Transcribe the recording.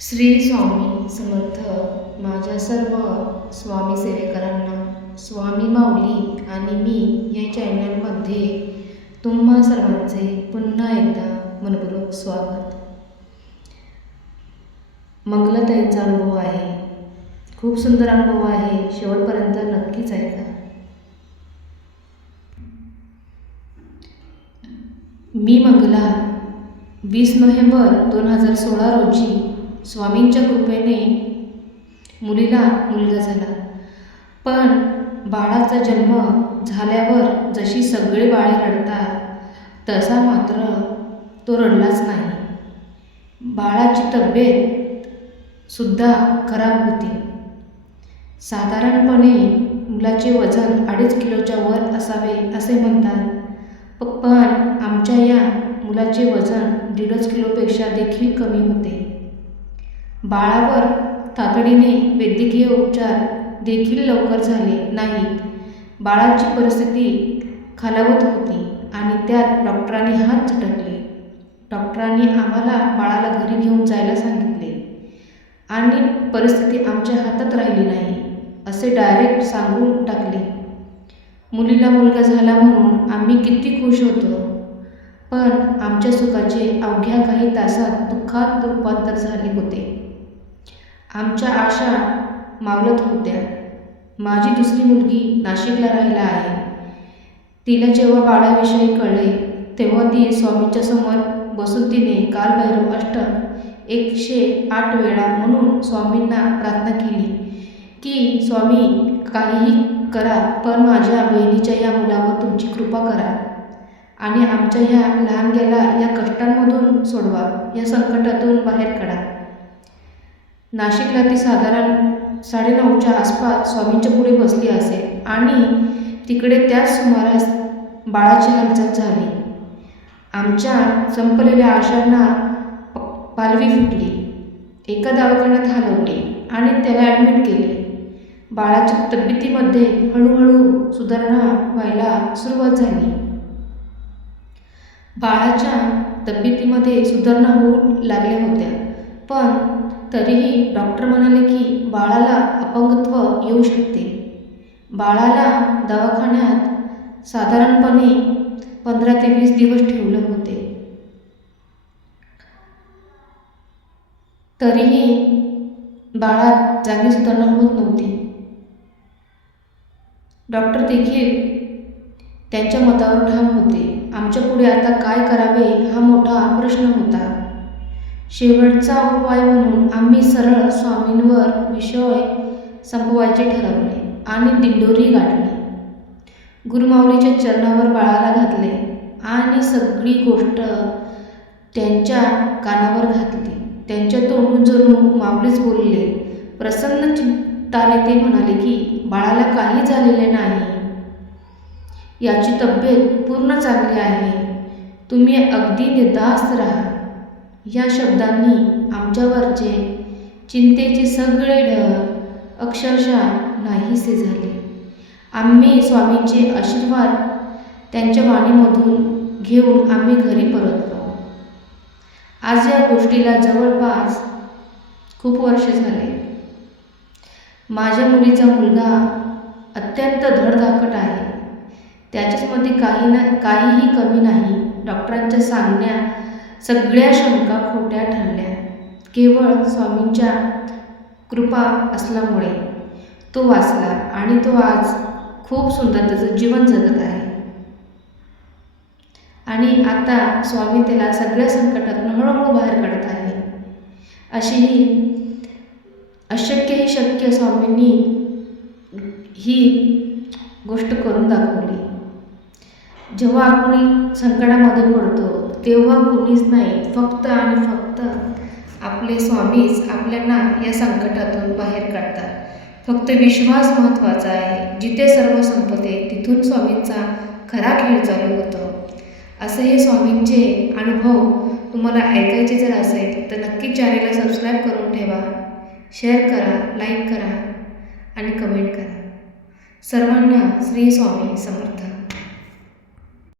श्री स्वामी समर्थ. माझ्या सर्व स्वामी सेवेकरांना स्वामी माऊली आणि मी या चॅनलमध्ये तुम्हा सर्वांचे पुन्हा एकदा मनपूर्वक स्वागत. मंगलताईंचा अनुभव आहे, खूप सुंदर अनुभव आहे, शेवटपर्यंत नक्कीच ऐका. मी मंगला 20 नोव्हेंबर 2016 रोजी स्वामींच्या कृपेने मुलीला मुलगा झाला. पण बाळाचा जन्म झाल्यावर जशी सगळे बाळे रडतात तसा मात्र तो रडलाच नाही. बाळाची तब्येत सुद्धा खराब होती. साधारणपणे मुलाचे वजन 2.5 किलोच्या वर असावे असे म्हणतात, पण आमच्या या मुलाचे वजन 1.5 किलोपेक्षा देखील कमी होते. बाळावर तातडीने वैद्यकीय उपचार देखील लवकर झाले नाहीत. बाळाची परिस्थिती खालावत होती आणि त्यात डॉक्टरांनी हात झटकले. डॉक्टरांनी आम्हाला बाळाला घरी घेऊन जायला सांगितले आणि परिस्थिती आमच्या हातात राहिली नाही असे डायरेक्ट सांगून टाकले. मुलीला मुलगा झाला म्हणून आम्ही किती खुश होतो, पण आमच्या सुखाचे अवघ्या काही तासात दुःखात रूपांतर झाले होते. आमच्या आशा मावळत होत्या. माझी दुसरी मुलगी नाशिकला राहायला आहे. तिला जेव्हा बाळाविषयी कळले तेव्हा ती स्वामींच्या समोर बसून तिने कालभैरव अष्टक 108 वेळा म्हणून स्वामींना प्रार्थना केली की स्वामी काहीही करा, पण माझ्या बहिणीच्या या मुलावर तुमची कृपा करा आणि आमच्या ह्या लहानग्याला या कष्टांमधून सोडवा, या संकटातून बाहेर काढा. नाशिकला ती साधारण 9:30च्या आसपास स्वामींच्या पुढे बसली असेल आणि तिकडे त्याच सुमारास बाळाची हालचाल झाली. आमच्या संपलेल्या आशांना पालवी फुटली. एका दवाखान्यात हलवले आणि त्याला ॲडमिट केले. बाळाच्या तब्येतीमध्ये हळूहळू सुधारणा व्हायला सुरुवात झाली. बाळाच्या तब्येतीमध्ये सुधारणा होऊ लागल्या होत्या, पण तरीही डॉक्टर म्हणाले की बाळाला अपंगत्व येऊ शकते. बाळाला दवाखान्यात साधारणपणे 15 ते 20 दिवस ठेवले होते. तरीही बाळात जागी सुधारणा होत नव्हती. डॉक्टर देखील त्यांच्या मतावर ठाम होते. आमच्या पुढे आता काय करावे हा मोठा प्रश्न होता. शेवटचा उपाय म्हणून आम्ही सरळ स्वामींवर विषय संपवायचे ठरवले आणि दिंडोरी गाठली. गुरुमाऊलीच्या चरणावर बाळाला घातले आणि सगळी गोष्ट त्यांच्या कानावर घातली. त्यांच्या तोंडून जणू माऊलीच बोलले. प्रसन्न चित्ताने ते म्हणाले की बाळाला काही झालेले नाही, याची तब्येत पूर्ण चांगली आहे, तुम्ही अगदी निर्धास्त राहा. या शब्दांनी आमच्यावरचे चिंतेचे सगळे ढग अक्षरशः नाहीसे झाले. आम्ही स्वामींचे आशीर्वाद त्यांच्या वाणीमधून घेऊन आम्ही घरी परतलो. आज या गोष्टीला जवळपास खूप वर्ष झाले. माझ्या मुलीचा मुलगा अत्यंत धडधाकट आहे. त्याच्यामध्ये काहीही कमी नाही. डॉक्टरांच्या सांगण्या सगळ्या शंका खोट्या ठरल्या. केवळ स्वामींच्या कृपा असल्यामुळे तो वाचला आणि तो आज खूप सुंदर त्याचं जीवन जगत आहे. आणि आता स्वामी त्याला सगळ्या संकटातून हळूहळू बाहेर काढत आहे. अशक्य ही शक्य स्वामींनी ही गोष्ट करून दाखवली. जेव्हा आपण संकटामध्ये पडतो तेव्हा कोणीच नाही, फक्त आणि फक्त आपले स्वामीच आपल्याला या संकटातून बाहेर काढतात. फक्त विश्वास महत्त्वाचा आहे. जिथे सर्व संपते तिथून स्वामींचा खरा खेळ चालू होतो. असे हे स्वामींचे अनुभव तुम्हाला ऐकायचे जर असेल तर नक्की चॅनेलला सबस्क्राईब करून ठेवा, शेअर करा, लाईक करा आणि कमेंट करा. सर्वांना श्री स्वामी समर्थ.